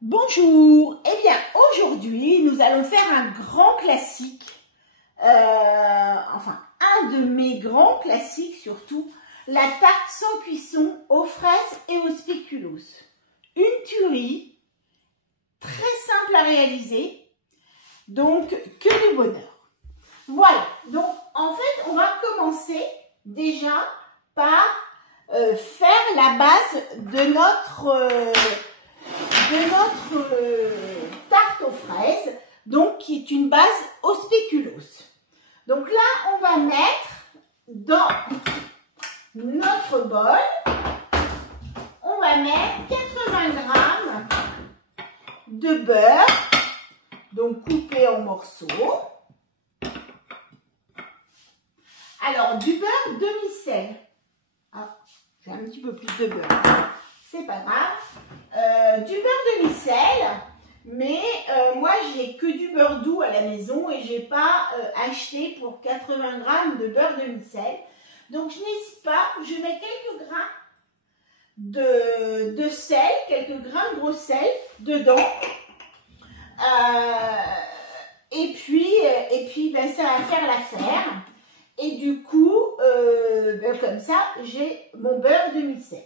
Bonjour, eh bien aujourd'hui nous allons faire un grand classique, enfin un de mes grands classiques surtout, la tarte sans cuisson aux fraises et aux spéculoos. Une tuerie, très simple à réaliser, donc que du bonheur. Voilà, donc en fait on va commencer déjà par faire la base de notre tarte aux fraises, donc qui est une base aux spéculoos. Donc là, on va mettre dans notre bol, on va mettre 80 g de beurre, donc coupé en morceaux. Alors, du beurre demi-sel. Ah, j'ai un petit peu plus de beurre. C'est pas grave. Du beurre demi-sel, mais moi j'ai que du beurre doux à la maison et j'ai pas acheté pour 80 g de beurre demi-sel. Donc je n'hésite pas, je mets quelques grains de sel, quelques grains de gros sel dedans. Et puis ben, ça va faire l'affaire. Et du coup, ben, comme ça, j'ai mon beurre demi-sel.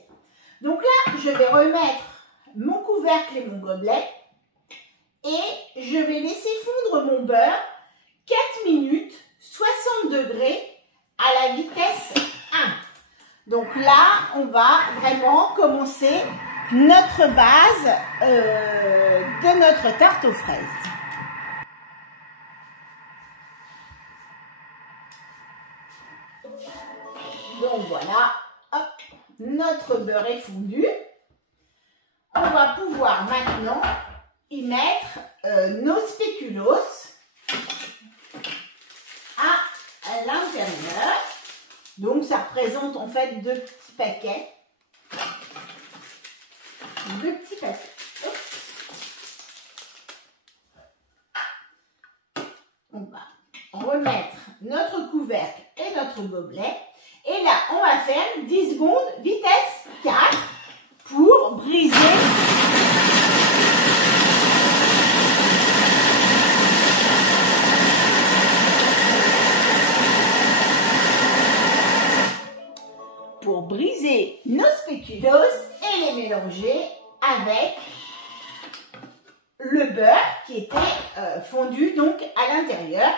Donc là, je vais remettre mon couvercle et mon gobelet et je vais laisser fondre mon beurre 4 minutes, 60 degrés à la vitesse 1. Donc là, on va vraiment commencer notre base de notre tarte aux fraises. Donc voilà, hop, notre beurre est fondu. On va pouvoir maintenant y mettre nos spéculoos à l'intérieur. Donc ça représente en fait deux petits paquets. Hop. On va remettre notre couvercle et notre gobelet. Et là, on va faire 10 secondes, vitesse 4, pour briser nos spéculoos et les mélanger avec le beurre qui était fondu donc à l'intérieur.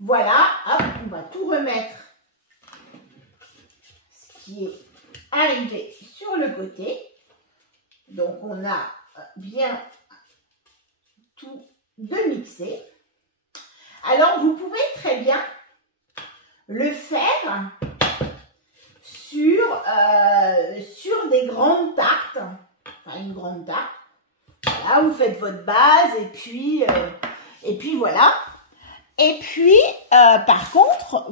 Voilà, hop, on va tout remettre ce qui est arrivé sur le côté. Donc on a bien tout mixé. Alors vous pouvez très bien le faire sur des grandes tartes, enfin une grande tarte. Voilà, vous faites votre base et puis voilà. Et puis par contre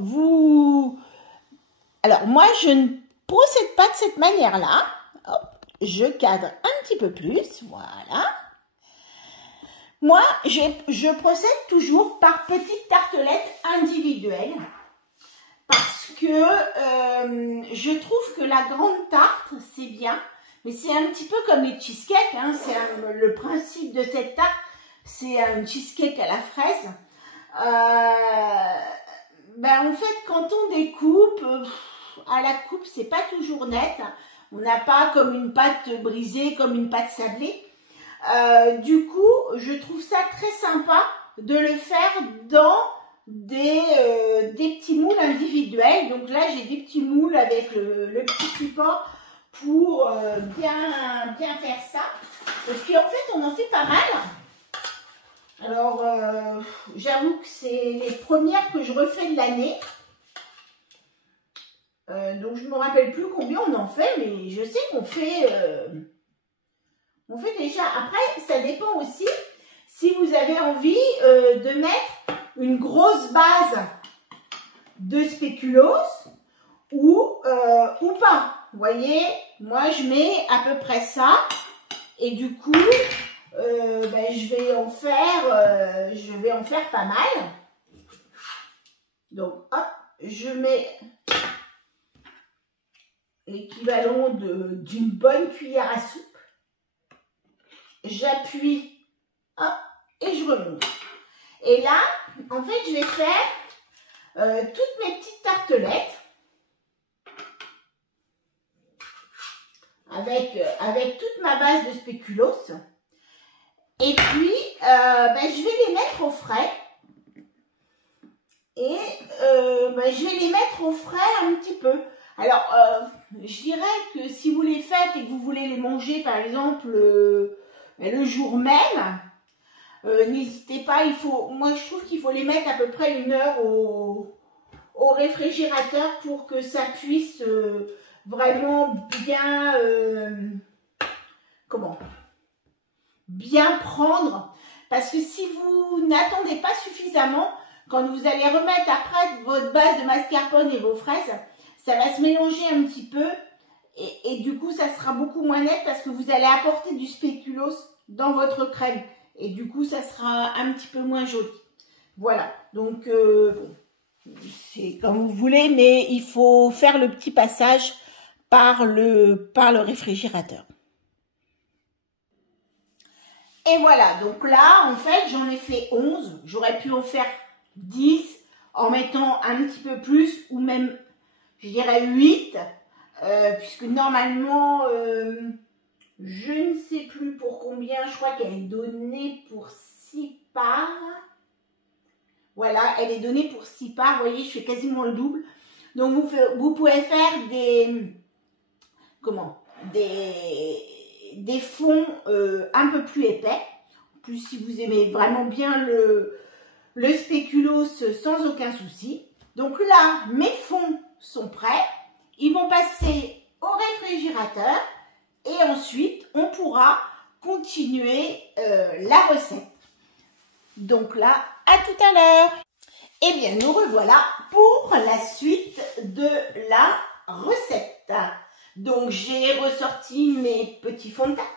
alors moi je ne procède pas de cette manière-là. Hop, je cadre un petit peu plus, voilà. Moi, je procède toujours par petites tartelettes individuelles parce que je trouve que la grande tarte, c'est bien, mais c'est un petit peu comme les cheesecakes, hein, le principe de cette tarte, c'est un cheesecake à la fraise. Ben en fait, quand on découpe, à la coupe, c'est pas toujours net. On n'a pas comme une pâte brisée, comme une pâte sablée. Du coup, je trouve ça très sympa de le faire dans des petits moules individuels. Donc là, j'ai des petits moules avec le petit support pour bien faire ça. Et puis en fait, on en fait pas mal. Alors, j'avoue que c'est les premières que je refais de l'année. Donc, je ne me rappelle plus combien on en fait, mais je sais qu'on fait déjà. Après, ça dépend aussi si vous avez envie de mettre une grosse base de spéculoos ou pas. Vous voyez, moi, je mets à peu près ça. Et du coup, ben, je vais en faire pas mal. Donc, hop, je mets l'équivalent d'une bonne cuillère à soupe. j'appuie, hop, et je remonte. Et là, en fait, je vais faire toutes mes petites tartelettes avec toute ma base de spéculoos. Et puis, je vais les mettre au frais. Et je vais les mettre au frais un petit peu. Alors, je dirais que si vous les faites et que vous voulez les manger, par exemple, le jour même, n'hésitez pas, moi je trouve qu'il faut les mettre à peu près 1 heure au réfrigérateur pour que ça puisse vraiment bien, bien prendre. Parce que si vous n'attendez pas suffisamment, quand vous allez remettre après votre base de mascarpone et vos fraises, ça va se mélanger un petit peu et du coup ça sera beaucoup moins net parce que vous allez apporter du spéculoos dans votre crème et du coup ça sera un petit peu moins joli. Voilà, donc c'est comme vous voulez, mais il faut faire le petit passage par le réfrigérateur. Et voilà, donc là en fait j'en ai fait 11, j'aurais pu en faire 10 en mettant un petit peu plus ou même je dirais 8 puisque normalement je ne sais plus pour combien, je crois qu'elle est donnée pour 6 parts. Voilà, elle est donnée pour 6 parts, vous voyez je fais quasiment le double. Donc vous pouvez faire des fonds un peu plus épais. En plus si vous aimez vraiment bien le spéculoos sans aucun souci. Donc là, mes fonds sont prêts. Ils vont passer au réfrigérateur et ensuite, on pourra continuer la recette. Donc là, à tout à l'heure. Eh bien, nous revoilà pour la suite de la recette. Donc, j'ai ressorti mes petits fonds de tarte.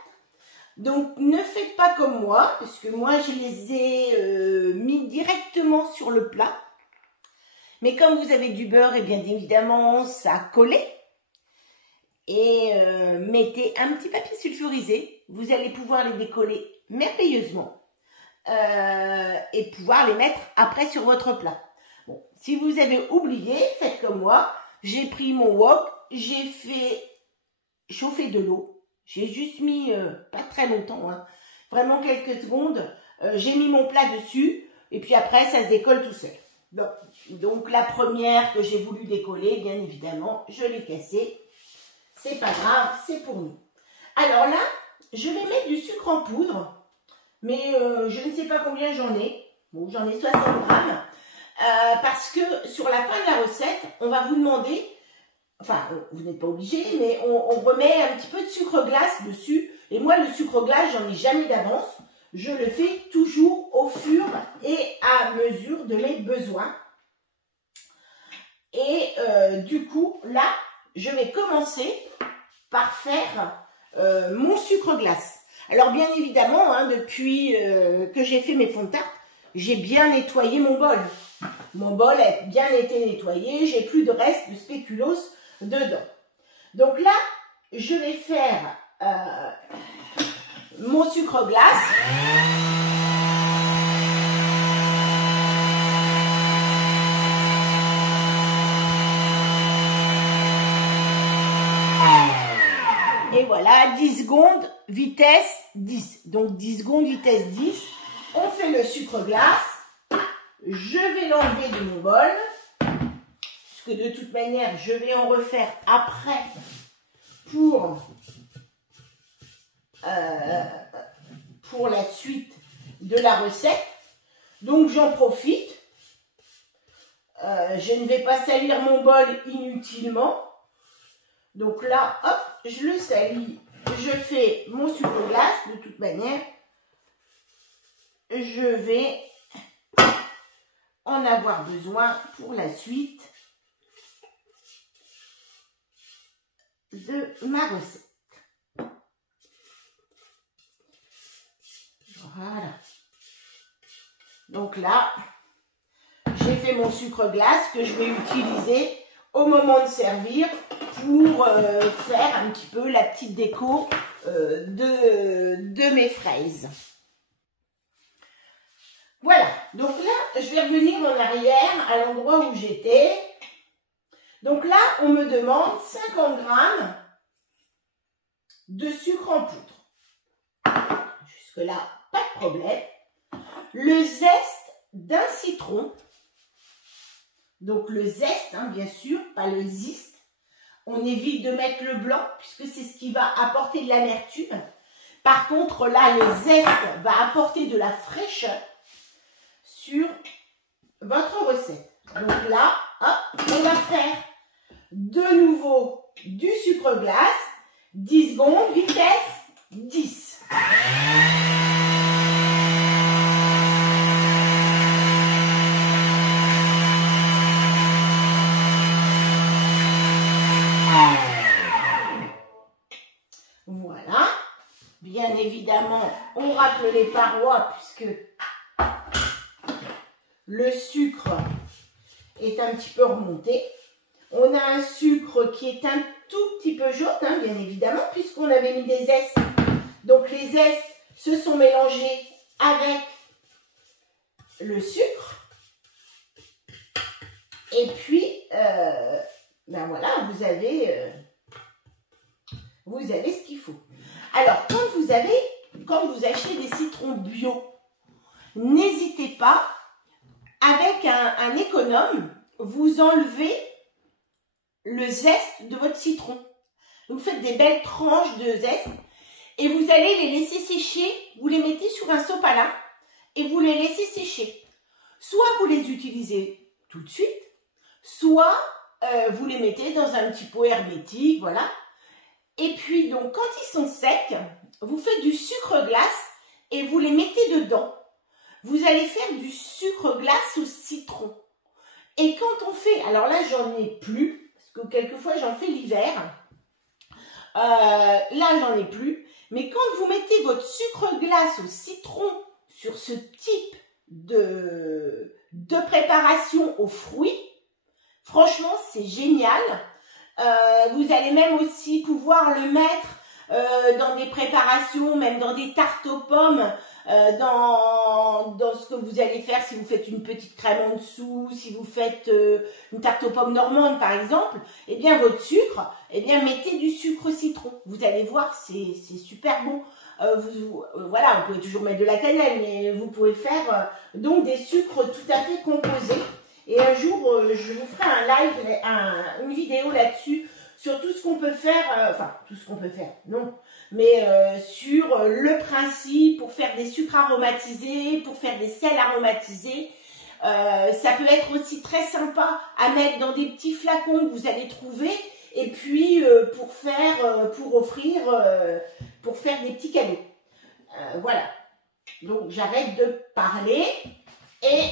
Donc, ne faites pas comme moi, parce que moi, je les ai mis directement sur le plat. Mais comme vous avez du beurre, et bien évidemment, ça collait. Et mettez un petit papier sulfurisé. Vous allez pouvoir les décoller merveilleusement. Et pouvoir les mettre après sur votre plat. Bon, si vous avez oublié, faites comme moi. J'ai pris mon wok, j'ai fait chauffer de l'eau. J'ai juste mis, pas très longtemps, hein, vraiment quelques secondes. J'ai mis mon plat dessus et puis après ça se décolle tout seul. Bon, donc la première que j'ai voulu décoller, bien évidemment, je l'ai cassée. C'est pas grave, c'est pour nous. Alors là, je vais mettre du sucre en poudre, mais je ne sais pas combien j'en ai. Bon, j'en ai 60 grammes. Parce que sur la fin de la recette, on va vous demander, enfin, vous n'êtes pas obligé, mais on remet un petit peu de sucre glace dessus. Et moi, le sucre glace, j'en ai jamais d'avance. Je le fais toujours au fur et à mesure de mes besoins. Et du coup, là, je vais commencer par faire mon sucre glace. Alors, bien évidemment, hein, depuis que j'ai fait mes fonds de tarte, j'ai bien nettoyé mon bol. Mon bol a bien été nettoyé, j'ai plus de reste de spéculoos dedans. Donc là, je vais faire mon sucre glace. Et voilà, 10 secondes, vitesse 10. Donc 10 secondes, vitesse 10. On fait le sucre glace. Je vais l'enlever de mon bol. Puisque de toute manière, je vais en refaire après pour la suite de la recette. Donc j'en profite. Je ne vais pas salir mon bol inutilement. Donc là, hop, je le salis. Je fais mon sucre glace. De toute manière, je vais en avoir besoin pour la suite de ma recette. Voilà. Donc là, j'ai fait mon sucre glace que je vais utiliser au moment de servir pour faire un petit peu la petite déco de mes fraises. Voilà, donc là, je vais revenir en arrière à l'endroit où j'étais. Donc là, on me demande 50 grammes de sucre en poudre. Jusque-là, pas de problème. Le zeste d'un citron. Donc le zeste, hein, bien sûr, pas le zeste. On évite de mettre le blanc puisque c'est ce qui va apporter de l'amertume. Par contre, là, le zeste va apporter de la fraîcheur sur votre recette. Donc là, hop, on va faire de nouveau du sucre glace. 10 secondes, vitesse 10. Voilà. Bien évidemment, on racle les parois puisque le sucre est un petit peu remonté. On a un sucre qui est un tout petit peu jaune, hein, bien évidemment, puisqu'on avait mis des zestes. Donc les zestes se sont mélangés avec le sucre. Et puis, ben voilà, vous avez ce qu'il faut. Alors, quand vous achetez des citrons bio, n'hésitez pas, avec un économe, vous enlevez le zeste de votre citron. Vous faites des belles tranches de zeste et vous allez les laisser sécher. Vous les mettez sur un sopalin et vous les laissez sécher. Soit vous les utilisez tout de suite, soit vous les mettez dans un petit pot hermétique, voilà. Et puis, donc, quand ils sont secs, vous faites du sucre glace et vous les mettez dedans. Vous allez faire du sucre glace au citron. Et quand on fait, alors là, j'en ai plus, parce que quelquefois, j'en fais l'hiver. Là, j'en ai plus. Mais quand vous mettez votre sucre glace au citron sur ce type de préparation aux fruits, franchement, c'est génial. Vous allez même aussi pouvoir le mettre dans des préparations, même dans des tartes aux pommes, dans ce que vous allez faire si vous faites une petite crème en dessous, si vous faites une tarte aux pommes normande par exemple, eh bien votre sucre, eh bien mettez du sucre citron. Vous allez voir, c'est super bon. Voilà, vous pouvez toujours mettre de la cannelle, mais vous pouvez faire donc des sucres tout à fait composés. Et un jour, je vous ferai un live, une vidéo là-dessus, sur tout ce qu'on peut faire, enfin, tout ce qu'on peut faire, non, mais sur le principe pour faire des sucres aromatisés, pour faire des sels aromatisés. Ça peut être aussi très sympa à mettre dans des petits flacons que vous allez trouver, et puis pour offrir, pour faire des petits cadeaux. Voilà. Donc, j'arrête de parler et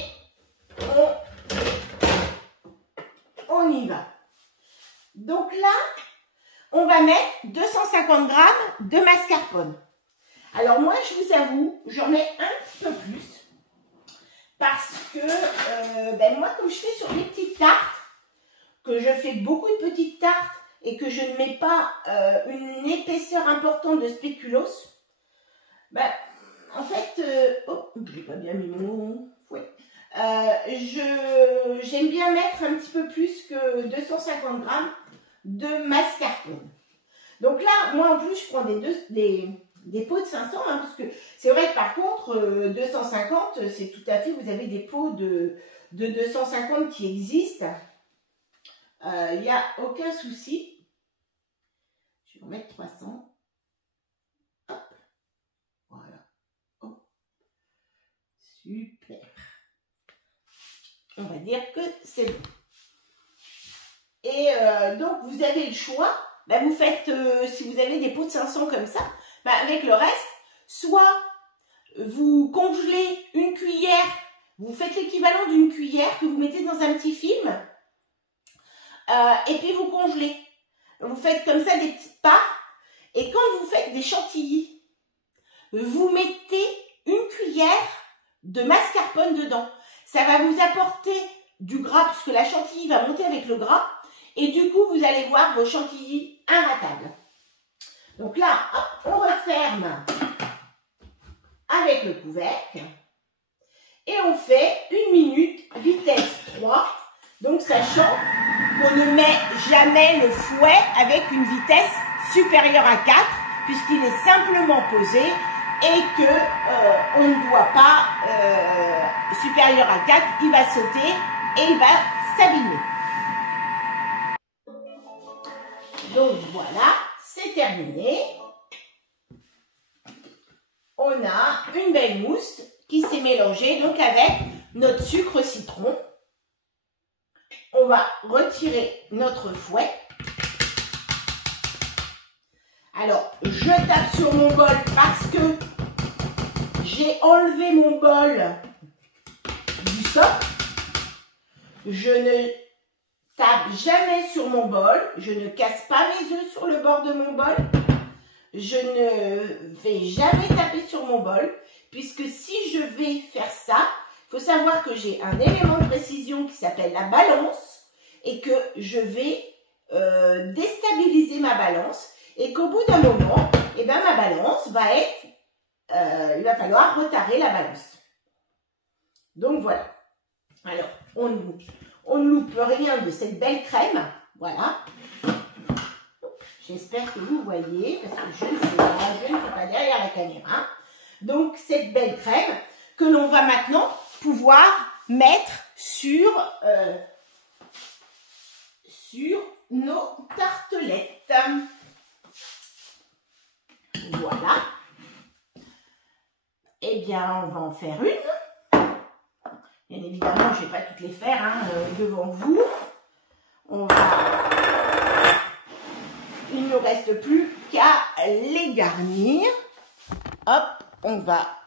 on y va. Donc là, on va mettre 250 grammes de mascarpone. Alors moi, je vous avoue, j'en mets un petit peu plus. Parce que moi, comme je fais sur des petites tartes, que je fais beaucoup de petites tartes et que je ne mets pas une épaisseur importante de spéculoos, en fait, je n'ai pas bien mis mon fouet. J'aime bien mettre un petit peu plus que 250 grammes de mascarpone. Donc là, moi en plus, je prends des pots de 500, hein, parce que c'est vrai que par contre, 250, c'est tout à fait, vous avez des pots de 250 qui existent. Il n'y a aucun souci. Je vais en mettre 300. Hop. Voilà. Oh. Super. On va dire que c'est bon. Et donc, vous avez le choix. Vous faites, si vous avez des pots de 500 comme ça, avec le reste, soit vous congelez une cuillère, vous faites l'équivalent d'une cuillère que vous mettez dans un petit film, et puis vous congelez. Vous faites comme ça des petites parts, et quand vous faites des chantilly, vous mettez une cuillère de mascarpone dedans. Ça va vous apporter du gras, puisque la chantilly va monter avec le gras. Et du coup, vous allez voir vos chantilly imratables. Donc là, hop, on referme avec le couvercle et on fait 1 minute vitesse 3. Donc sachant qu'on ne met jamais le fouet avec une vitesse supérieure à 4 puisqu'il est simplement posé et que on ne doit pas supérieur à 4, il va sauter et il va s'abîmer. Donc voilà, c'est terminé. On a une belle mousse qui s'est mélangée donc avec notre sucre citron. On va retirer notre fouet. Alors, je tape sur mon bol parce que j'ai enlevé mon bol du socle. Je ne tape jamais sur mon bol. Je ne casse pas mes œufs sur le bord de mon bol. Je ne vais jamais taper sur mon bol, puisque si je vais faire ça, il faut savoir que j'ai un élément de précision qui s'appelle la balance et que je vais déstabiliser ma balance et qu'au bout d'un moment, eh ben, ma balance va être, il va falloir retarer la balance. Donc voilà. Alors, on ne loupe rien de cette belle crème. Voilà. J'espère que vous voyez, parce que je ne sais pas, je ne suis pas derrière la caméra. Donc, cette belle crème que l'on va maintenant pouvoir mettre sur nos tartelettes. Voilà. Eh bien, on va en faire une. Bien évidemment, je ne vais pas toutes les faire hein, devant vous. Il ne nous reste plus qu'à les garnir. Hop, on va...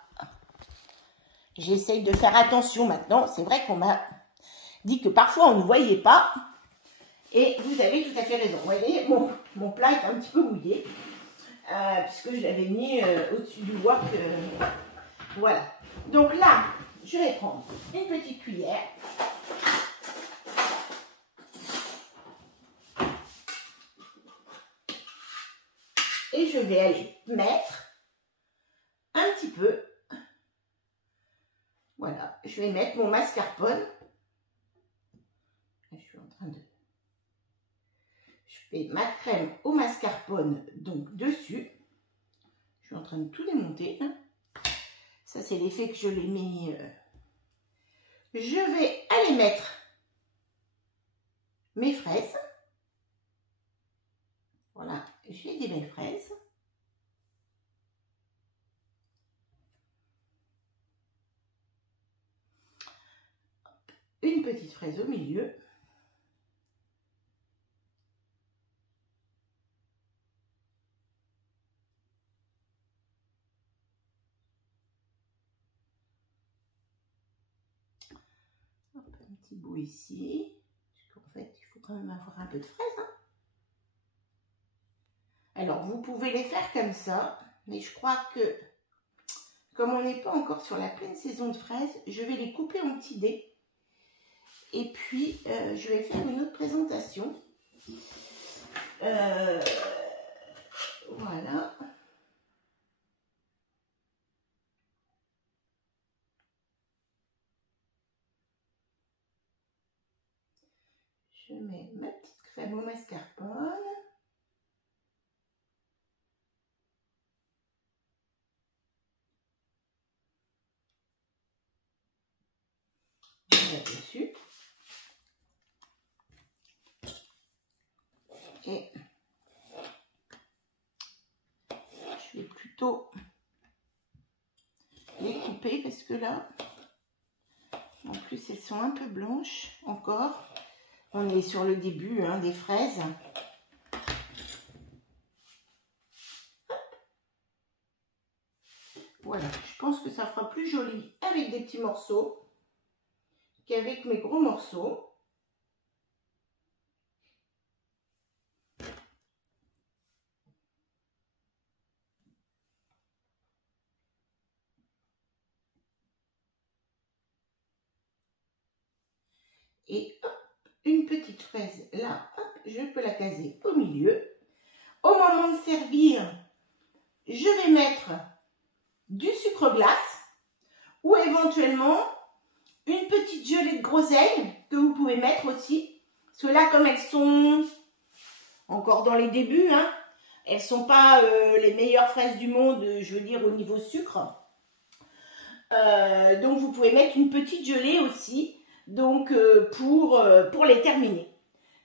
J'essaye de faire attention maintenant. C'est vrai qu'on m'a dit que parfois on ne voyait pas. Et vous avez tout à fait raison. Vous voyez, mon plat est un petit peu mouillé. Puisque je l'avais mis au-dessus du wok. Voilà. Donc là, je vais prendre une petite cuillère. Et je vais aller mettre un petit peu, voilà, je vais mettre mon mascarpone. Je suis en train de... Je fais ma crème au mascarpone, donc dessus. Je suis en train de tout démonter. Hein. Ça, c'est l'effet que je l'ai mis. Je vais aller mettre mes fraises. Voilà, j'ai des belles fraises. Une petite fraise au milieu. Hop, un petit bout ici. Parce qu'en fait, il faut quand même avoir un peu de fraises. Hein. Alors, vous pouvez les faire comme ça, mais je crois que, comme on n'est pas encore sur la pleine saison de fraises, je vais les couper en petits dés. Et puis, je vais faire une autre présentation. Voilà. Je mets ma petite crème au mascarpone. Là-dessus. Et je vais plutôt les couper parce que là, en plus, elles sont un peu blanches encore. On est sur le début hein, des fraises. Voilà, je pense que ça fera plus joli avec des petits morceaux qu'avec mes gros morceaux. Et hop, une petite fraise là, hop, je peux la caser au milieu. Au moment de servir, je vais mettre du sucre glace ou éventuellement une petite gelée de groseille que vous pouvez mettre aussi. Parce que là, comme elles sont encore dans les débuts, hein, elles ne sont pas les meilleures fraises du monde, je veux dire au niveau sucre. Donc vous pouvez mettre une petite gelée aussi, donc pour les terminer.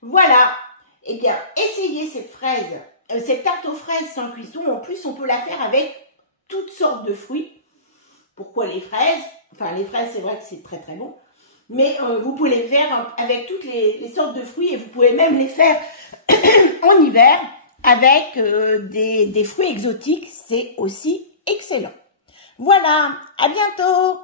Voilà, et bien essayez cette tarte aux fraises sans cuisson. En plus on peut la faire avec toutes sortes de fruits. Pourquoi les fraises? Enfin les fraises c'est vrai que c'est très très bon, mais vous pouvez les faire avec toutes les sortes de fruits et vous pouvez même les faire en hiver avec des fruits exotiques, c'est aussi excellent. Voilà, à bientôt!